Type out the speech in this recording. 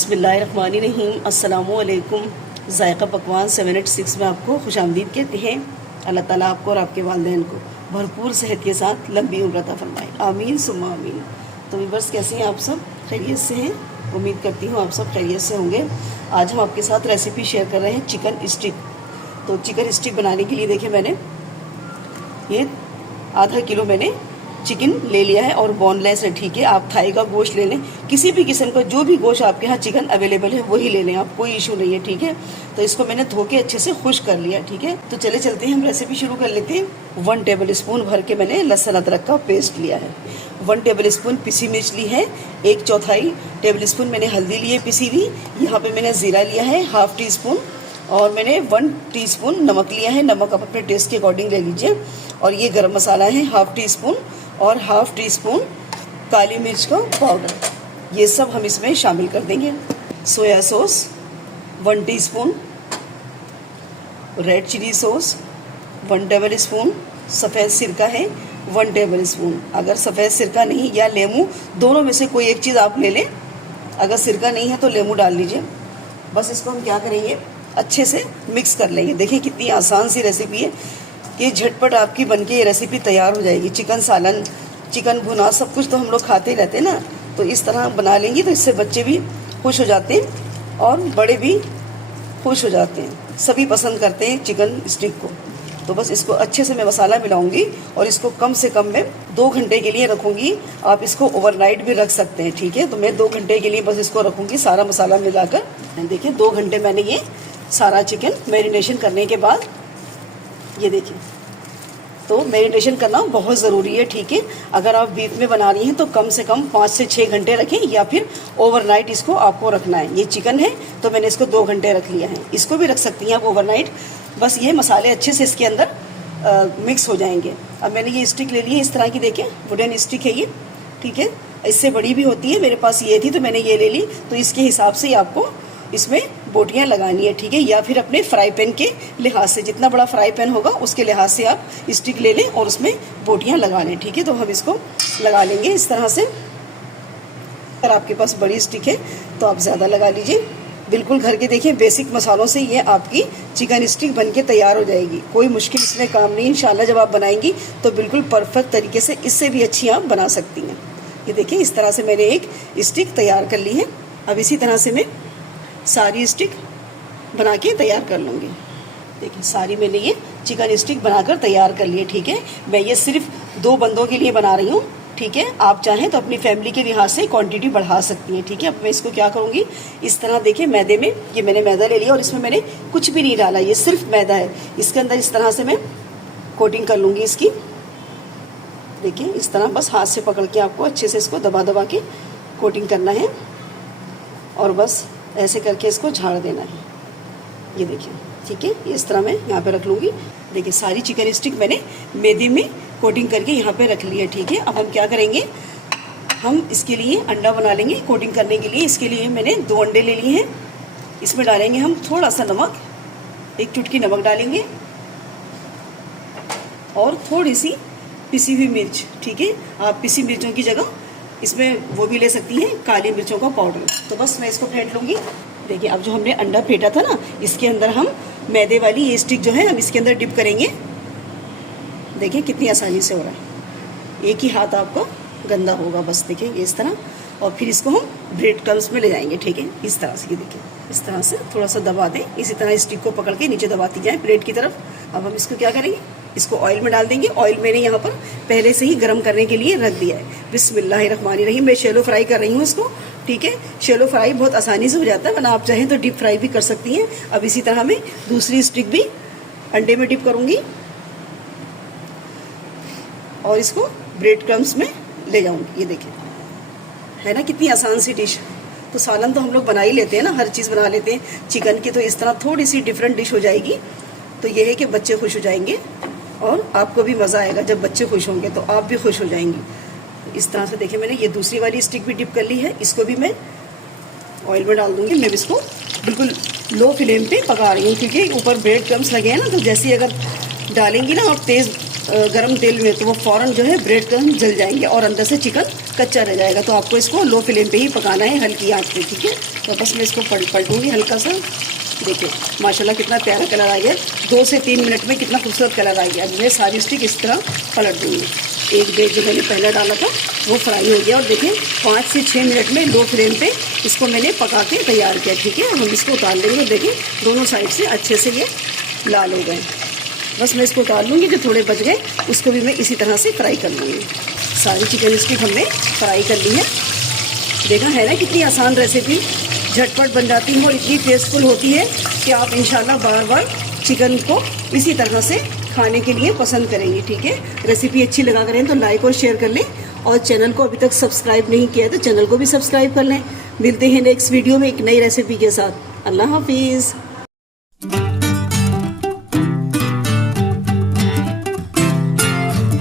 बिस्मिल्लाहिर्रहमानिर्रहीम। अस्सलामुअलैकुम। ज़ायक़ा पकवान 786 में आपको खुशामदीद कहते हैं। अल्लाह ताला आपको और आपके वालिदैन को भरपूर सेहत के साथ लंबी उम्र अता फरमाए, आमीन सुम्मा आमीन। तो व्यूअर्स, कैसे हैं आप सब? खैरियत से हैं? उम्मीद करती हूँ आप सब खैरियत से होंगे। आज हम आपके साथ रेसिपी शेयर कर रहे हैं चिकन स्टिक। तो चिकन स्टिक बनाने के लिए देखिए, मैंने ये आधा किलो मैंने चिकन ले लिया है और बोनलेस है, ठीक है। आप थाई का गोश्त ले लें, किसी भी किस्म का जो भी गोश्त आपके यहाँ चिकन अवेलेबल है वही ले लें आप, कोई इशू नहीं है, ठीक है। तो इसको मैंने धो के अच्छे से खुश कर लिया, ठीक है। तो चलते हैं, हम रेसिपी शुरू कर लेते हैं। 1 टेबल स्पून भर के मैंने लहसुन अदरक का पेस्ट लिया है। 1 टेबल स्पून पिसी मिर्च ली है। 1/4 टेबल स्पून मैंने हल्दी ली है पिसी हुई। यहाँ पे मैंने ज़ीरा लिया है ½ टी स्पून, और मैंने 1 टीस्पून नमक लिया है। नमक आप अपने टेस्ट के अकॉर्डिंग ले लीजिए। और ये गरम मसाला है ½ टी स्पून, और ½ टी स्पून काली मिर्च का पाउडर, ये सब हम इसमें शामिल कर देंगे। Soya sauce 1 teaspoon, red chilli sauce 1 tablespoon, सफ़ेद सिरका है 1 टेबल स्पून। अगर सफ़ेद सिरका नहीं या लेमू, दोनों में से कोई एक चीज़ आप ले लें। अगर सिरका नहीं है तो लेमू डाल लीजिए। बस इसको हम क्या करेंगे, अच्छे से मिक्स कर लेंगे। देखिए कितनी आसान सी रेसिपी है कि झटपट आपकी बनके ये रेसिपी तैयार हो जाएगी। चिकन सालन, चिकन भुना, सब कुछ तो हम लोग खाते रहते हैं ना, तो इस तरह बना लेंगी तो इससे बच्चे भी खुश हो जाते हैं और बड़े भी खुश हो जाते हैं। सभी पसंद करते हैं चिकन स्टिक को। तो बस इसको अच्छे से मैं मसाला मिलाऊंगी और इसको कम से कम मैं 2 घंटे के लिए रखूंगी। आप इसको ओवरनाइट भी रख सकते हैं, ठीक है। तो मैं 2 घंटे के लिए बस इसको रखूंगी सारा मसाला मिलाकर। देखिए 2 घंटे मैंने ये सारा चिकन मैरिनेशन करने के बाद, ये देखिए, तो मैरिनेशन करना बहुत ज़रूरी है, ठीक है। अगर आप बीफ में बना रही हैं तो कम से कम 5 से 6 घंटे रखें, या फिर ओवरनाइट इसको आपको रखना है। ये चिकन है तो मैंने इसको 2 घंटे रख लिया है। इसको भी रख सकती हैं आप ओवरनाइट। बस ये मसाले अच्छे से इसके अंदर मिक्स हो जाएंगे। अब मैंने ये स्टिक ले ली है इस तरह की, देखें वुडन स्टिक है ये, ठीक है। इससे बड़ी भी होती है, मेरे पास ये थी तो मैंने ये ले ली। तो इसके हिसाब से आपको इसमें बोटियां लगानी है, ठीक है। या फिर अपने फ्राई पैन के लिहाज से, जितना बड़ा फ्राई पैन होगा उसके लिहाज से आप स्टिक ले लें और उसमें बोटियां लगा लें, ठीक है। तो हम इसको लगा लेंगे इस तरह से। अगर आपके पास बड़ी स्टिक है तो आप ज़्यादा लगा लीजिए। बिल्कुल घर के देखिए बेसिक मसालों से ये आपकी चिकन स्टिक बनके तैयार हो जाएगी। कोई मुश्किल इसमें काम नहीं। इंशाल्लाह जब आप बनाएंगी तो बिल्कुल परफेक्ट तरीके से, इससे भी अच्छी आप बना सकती हैं। ये देखिए इस तरह से मैंने एक स्टिक तैयार कर ली है। अब इसी तरह से मैं सारी स्टिक बना के तैयार कर लूँगी। देखिए सारी मैंने ये चिकन स्टिक बनाकर तैयार कर लिए, ठीक है। मैं ये सिर्फ 2 बंदों के लिए बना रही हूँ, ठीक है। आप चाहें तो अपनी फैमिली के लिहाज से क्वांटिटी बढ़ा सकती हैं, ठीक है। अब मैं इसको क्या करूँगी, इस तरह देखिए मैदे में, ये मैंने मैदा ले लिया और इसमें मैंने कुछ भी नहीं डाला, ये सिर्फ मैदा है। इसके अंदर इस तरह से मैं कोटिंग कर लूँगी इसकी। देखिए इस तरह बस हाथ से पकड़ के आपको अच्छे से इसको दबा दबा के कोटिंग करना है, और बस ऐसे करके इसको झाड़ देना है। ये देखिए, ठीक है। इस तरह मैं यहाँ पे रख लूँगी। देखिए सारी चिकन स्टिक मैंने मैदे में कोटिंग करके यहाँ पे रख ली है, ठीक है। अब हम क्या करेंगे, हम इसके लिए अंडा बना लेंगे कोटिंग करने के लिए। इसके लिए मैंने 2 अंडे ले लिए हैं। इसमें डालेंगे हम थोड़ा सा नमक, 1 चुटकी नमक डालेंगे, और थोड़ी सी पिसी हुई मिर्च, ठीक है। आप पिसी मिर्चों की जगह इसमें वो भी ले सकती हैं, काली मिर्चों का पाउडर। तो बस मैं इसको फेंट लूँगी। देखिए अब जो हमने अंडा फेंटा था ना, इसके अंदर हम मैदे वाली ये स्टिक जो है हम इसके अंदर डिप करेंगे। देखिए कितनी आसानी से हो रहा है। एक ही हाथ आपका गंदा होगा, बस देखिए ये इस तरह। और फिर इसको हम ब्रेड क्रम्स में ले जाएंगे, ठीक है। इस तरह से, ये देखिए इस तरह से थोड़ा सा दबा दें। इसी तरह स्टिक को पकड़ के नीचे दबाती जाए ब्रेड की तरफ। अब हम इसको क्या करेंगे, इसको ऑयल में डाल देंगे। ऑयल मैंने यहाँ पर पहले से ही गर्म करने के लिए रख दिया है। बिस्मिल्लाहिर्रहमानिर्रहीम। मैं शैलो फ्राई कर रही हूँ इसको, ठीक है। शैलो फ्राई बहुत आसानी से हो जाता है, वरना आप चाहें तो डीप फ्राई भी कर सकती हैं। अब इसी तरह मैं दूसरी स्टिक भी अंडे में डिप करूँगी और इसको ब्रेड क्रम्स में ले जाऊँगी। ये देखिए, है ना कितनी आसान सी डिश। तो सालन तो हम लोग बना ही लेते हैं ना, हर चीज़ बना लेते हैं। चिकन की तो इस तरह थोड़ी सी डिफरेंट डिश हो जाएगी। तो ये है कि बच्चे खुश हो जाएंगे और आपको भी मज़ा आएगा। जब बच्चे खुश होंगे तो आप भी खुश हो जाएंगी। इस तरह से देखिए मैंने ये दूसरी वाली स्टिक भी डिप कर ली है। इसको भी मैं ऑयल में डाल दूँगी। मैं इसको बिल्कुल लो फ्लेम पे पका रही हूँ, क्योंकि ऊपर ब्रेड क्रम्स लगे हैं ना, तो जैसे अगर डालेंगी ना आप तेज़ गरम तेल में तो वो फ़ौरन जो है ब्रेड क्रम्ब जल जाएंगे और अंदर से चिकन कच्चा रह जाएगा। तो आपको इसको लो फ्लेम पे ही पकाना है, हल्की आंच पे, ठीक है। तो बस मैं इसको पलटूंगी हल्का सा। देखिए माशाल्लाह कितना प्यारा कलर आ गया, 2 से 3 मिनट में कितना खूबसूरत कलर आ गया। अब मैं सारी स्टिक इस तरह पलट दूँगी। एक ब्रेड जो मैंने पहले डाला था वो फ्राई हो गया और देखिए 5 से 6 मिनट में लो फ्लेम पे इसको मैंने पका के तैयार किया, ठीक है। हम इसको उतार लेंगे। देखिए दोनों साइड से अच्छे से ये लाल हो गए। बस मैं इसको उतार लूँगी, जो थोड़े बच गए उसको भी मैं इसी तरह से फ्राई कर लूँगी। सारी चिकन स्टिक हमने फ्राई कर ली है। देखा है ना कितनी आसान रेसिपी, झटपट बन जाती है और इतनी टेस्टफुल होती है कि आप इंशाल्लाह बार बार चिकन को इसी तरह से खाने के लिए पसंद करेंगे, ठीक है। रेसिपी अच्छी लगा करें तो लाइक और शेयर कर लें और चैनल को अभी तक सब्सक्राइब नहीं किया है तो चैनल को भी सब्सक्राइब कर लें। मिलते हैं नेक्स्ट वीडियो में एक नई रेसिपी के साथ। अल्लाह हाफिज़।